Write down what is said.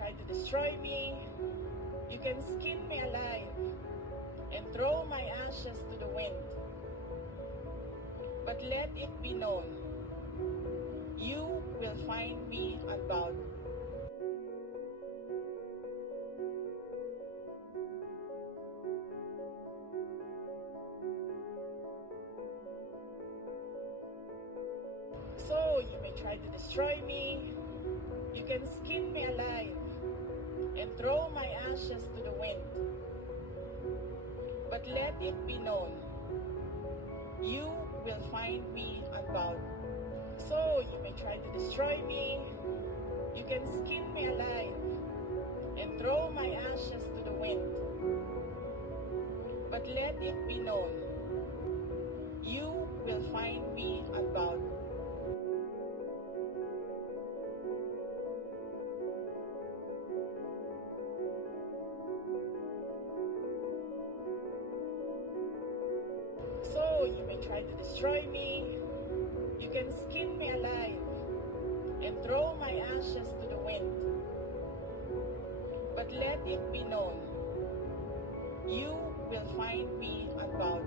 try to destroy me, you can skin me alive and throw my ashes to the wind. But let it be known, you will find me unbowed. So you may try to destroy me, you can skin me alive and throw my ashes to the wind. But let it be known, you will find me unbowed. So you may try to destroy me, you can skin me alive and throw my ashes to the wind. But let it be known, you will find me unbowed. So you may try to destroy me, you can skin me alive and throw my ashes to the wind. But let it be known, you will find me unbowed.